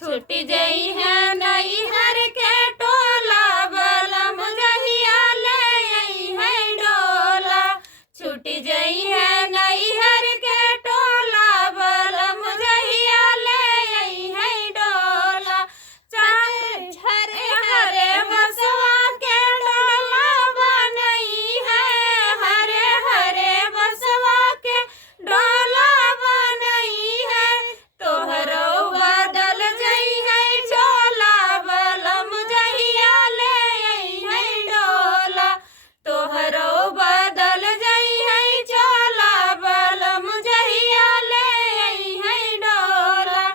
छूट जई है नैहर के टोला बलम जहिया ले आई है डोला। छूट जई है नैहर के टोला बलम जहिया ले आई है डोला। हरे हरे बसवा के डोला बनई है, हरे हरे बसवा के डोला बनई है। तोहरो बदल जई है चोला बलम जहिया ले आई है डोला। तोहरो बदल जई है चोला बलम जहिया ले आई है डोला।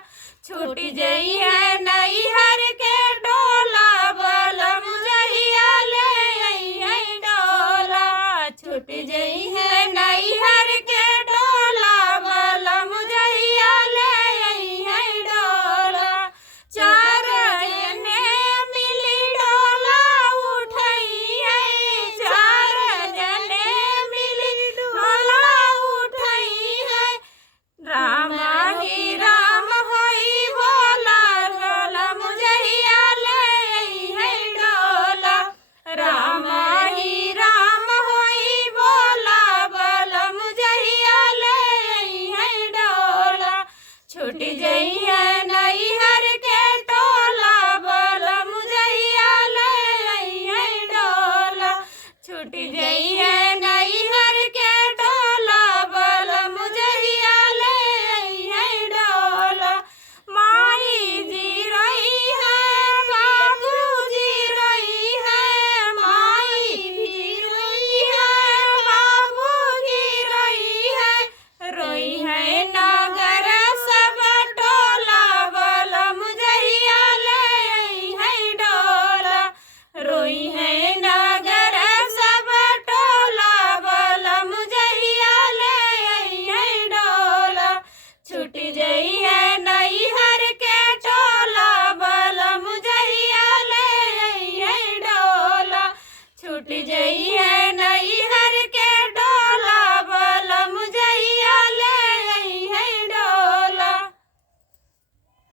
छूट जई है नैहर के डोला बलम जहिया ले आई है डोला। छूट जई है नैहर के डोला बलम जहिया ले आई है डोला। चार जने मिली डोला उठई है, चार जने मिली डोला उठई है। राम ही राम होई भोला बलम जहिया ले आई है डोला। राम ही राम होई भोला बलम जहिया ले आई है डोला। छूट जई है